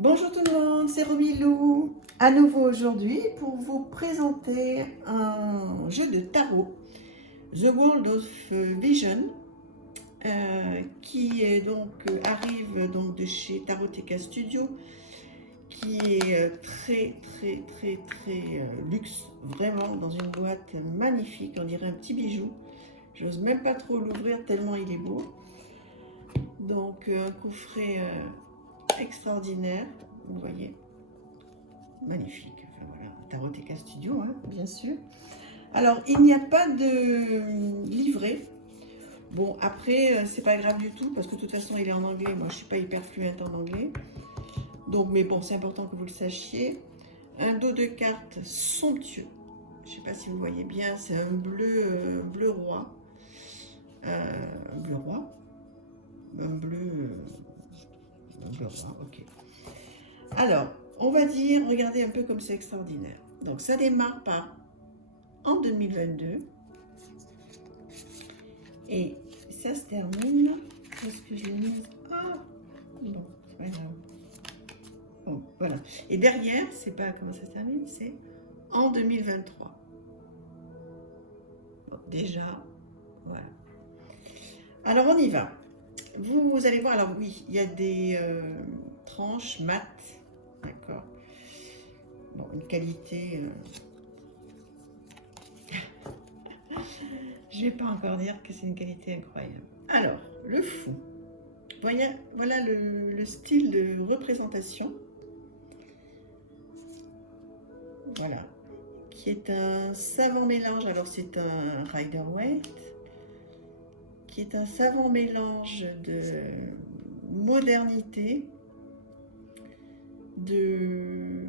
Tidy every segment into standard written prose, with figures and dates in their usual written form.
Bonjour tout le monde, c'est Romilou, à nouveau aujourd'hui pour vous présenter un jeu de tarot, The World of Vision, qui est arrive donc de chez Taroteka Studio, qui est très luxe, vraiment dans une boîte magnifique, on dirait un petit bijou. J'ose même pas trop l'ouvrir tellement il est beau. Donc un coffret extraordinaire, vous voyez, magnifique. Enfin, voilà, Taroteka Studio, hein, bien sûr. Alors, il n'y a pas de livret. Bon, après, c'est pas grave du tout, parce que de toute façon, il est en anglais. Moi, je suis pas hyper fluente en anglais. Donc, mais bon, c'est important que vous le sachiez. Un dos de cartes somptueux. Je sais pas si vous voyez bien, c'est un bleu roi. Bleu roi. Un bleu roi, ok. Alors, on va dire, regardez un peu comme c'est extraordinaire. Donc, ça démarre par en 2022 et ça se termine. Est-ce que je l'ai mis? Ah, bon, c'est pas grave. Bon, voilà. Et derrière, c'est pas comment ça se termine, c'est en 2023. Bon, déjà, voilà. Alors, on y va. Vous allez voir, alors oui, il y a des tranches mates, d'accord. Bon, une qualité. Je vais pas encore dire que c'est une qualité incroyable. Alors, le fou. Voilà le style de représentation. Voilà. Qui est un savant mélange. Alors, c'est un Rider-Waite. Qui est un savant mélange de modernité, de...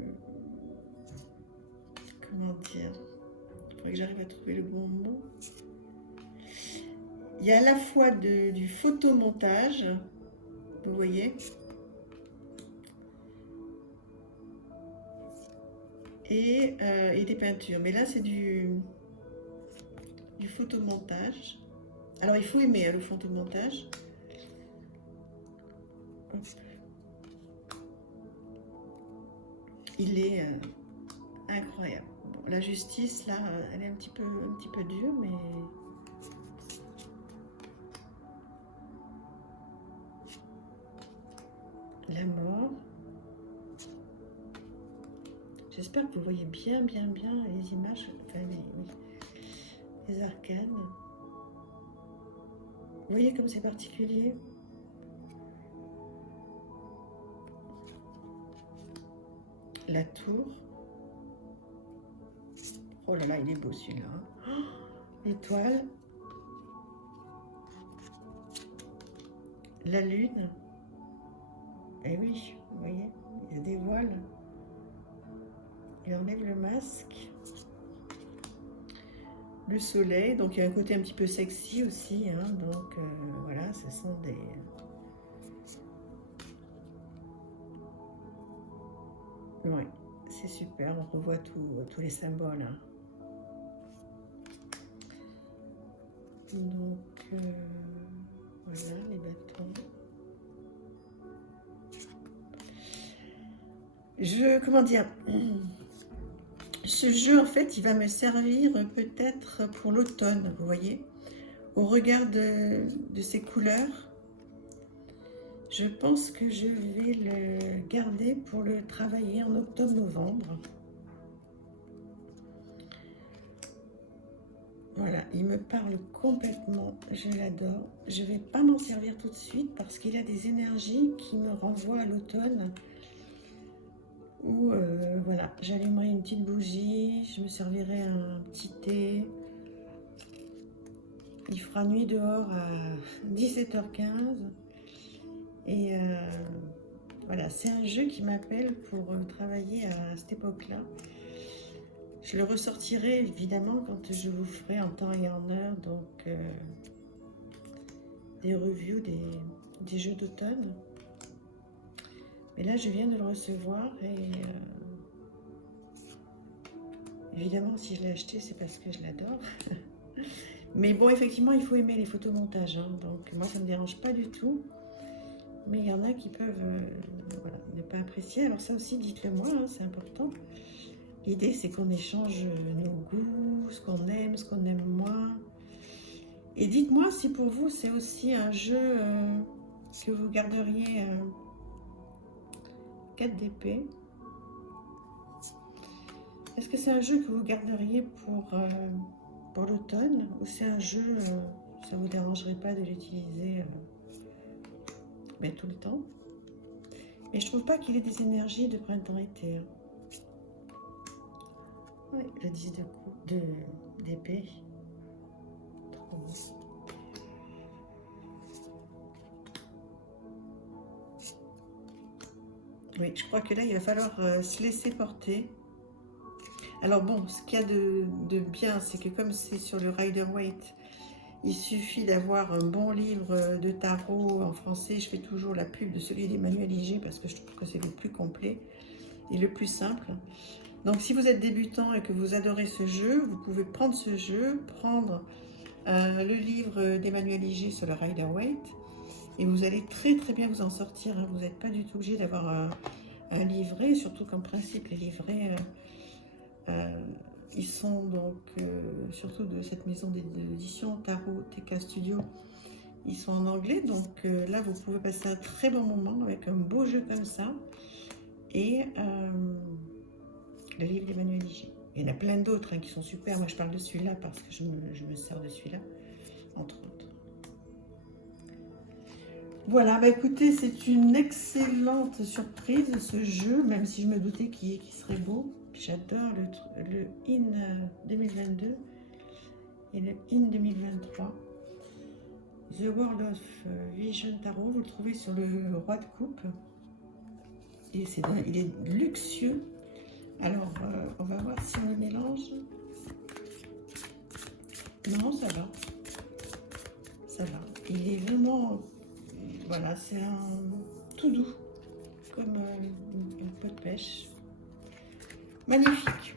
Comment dire? Il faudrait que j'arrive à trouver le bon mot. Il y a à la fois du photomontage, vous voyez, et des peintures. Mais là, c'est du photomontage. Alors, il faut aimer le photomontage. Il est incroyable. Bon, la justice, là, elle est un petit peu dure, mais... La mort. J'espère que vous voyez bien les images, enfin les arcanes. Vous voyez comme c'est particulier. La tour. Oh là là, il est beau celui-là. Oh, l'étoile. La lune. Eh oui, vous voyez, il se dévoile. Il enlève le masque. Le soleil, donc il y a un côté un petit peu sexy aussi, hein, donc voilà, ce sont des... Ouais, c'est super, on revoit tous les symboles. Hein. Donc, voilà, les bâtons. Comment dire, ce jeu, en fait, il va me servir peut-être pour l'automne, vous voyez, au regard de ces couleurs. Je pense que je vais le garder pour le travailler en octobre-novembre. Voilà, il me parle complètement, je l'adore. Je ne vais pas m'en servir tout de suite parce qu'il a des énergies qui me renvoient à l'automne. Où, voilà, j'allumerai une petite bougie, je me servirai un petit thé. Il fera nuit dehors à 17h15. Et voilà, c'est un jeu qui m'appelle pour travailler à cette époque-là. Je le ressortirai évidemment quand je vous ferai en temps et en heure donc des reviews des jeux d'automne. Mais là, je viens de le recevoir et évidemment, si je l'ai acheté, c'est parce que je l'adore. Mais bon, effectivement, il faut aimer les photomontages. Hein, donc moi, ça ne me dérange pas du tout. mais il y en a qui peuvent voilà, ne pas apprécier. Alors ça aussi, dites-le moi, hein, c'est important. L'idée, c'est qu'on échange nos goûts, ce qu'on aime, ce qu'on aime moins. Et dites-moi si pour vous, c'est aussi un jeu que vous garderiez 4 d'épée. Est-ce que c'est un jeu que vous garderiez pour l'automne, ou c'est un jeu, ça ne vous dérangerait pas de l'utiliser tout le temps? Mais je trouve pas qu'il ait des énergies de printemps-été. Hein. Oui, le 10 d'épée. Trop beau. Oui, je crois que là, il va falloir se laisser porter. Alors bon, ce qu'il y a de bien, c'est que comme c'est sur le Rider-Waite, il suffit d'avoir un bon livre de tarot en français. Je fais toujours la pub de celui d'Emmanuel Iger parce que je trouve que c'est le plus complet et le plus simple. Donc si vous êtes débutant et que vous adorez ce jeu, vous pouvez prendre ce jeu, prendre le livre d'Emmanuel Iger sur le Rider-Waite et vous allez très très bien vous en sortir. Hein. Vous n'êtes pas du tout obligé d'avoir un livret, surtout qu'en principe les livrets... ils sont donc, surtout de cette maison d'édition, Tarot TK Studio, ils sont en anglais. Donc là, vous pouvez passer un très bon moment avec un beau jeu comme ça. Et le livre d'Emmanuel Iger. Il y en a plein d'autres hein, qui sont super. Moi, je parle de celui-là parce que je me sers de celui-là, entre autres. Voilà, bah écoutez, c'est une excellente surprise ce jeu, même si je me doutais qu'il serait beau. J'adore le IN 2022 et le IN 2023. The World of Vision Tarot, vous le trouvez sur le Roi de Coupe. Et il est luxueux. Alors, on va voir si on le mélange. Non, ça va. Ça va. Il est vraiment... Voilà, c'est un tout doux, comme une peau de pêche. Magnifique.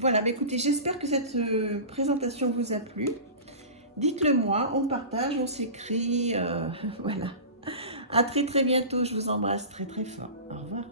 Voilà, bah écoutez, j'espère que cette présentation vous a plu. Dites-le moi, on partage, on s'écrit. Voilà. À très très bientôt, je vous embrasse très très fort. Au revoir.